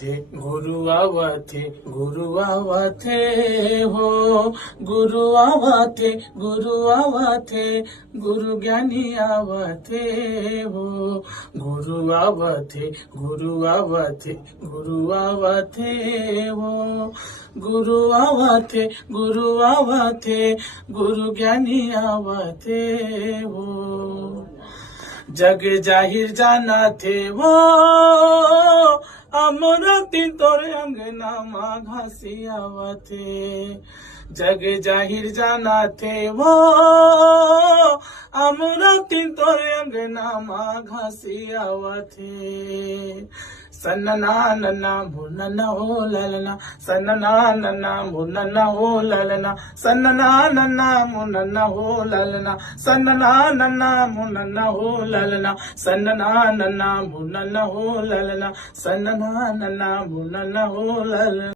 गुरु आवा थे हो, गुरु आवा थे गुरु ज्ञानी आवा थे हो, गुरु आवा थे हो, गुरु आवा थे गुरु ज्ञानी आवा थे हो। जग जाहिर जाना थे वो अमरती तोरे अंगना माँ घासी आवा थे। जग जाहिर जाना थे वो अमरती तोरे अंगना माँ घासी आवा थे। सन्ना नन्ना मुन्ना हो ललना, सन्ना नन्ना मुन्ना हो ललना, सन्ना नन्ना मुन्ना हो ललना, सन्ना नन्ना मुन्ना हो ललना, सन्ना नन्ना मुन्ना हो ललना, सन्ना नन्ना मुन्ना हो ललना।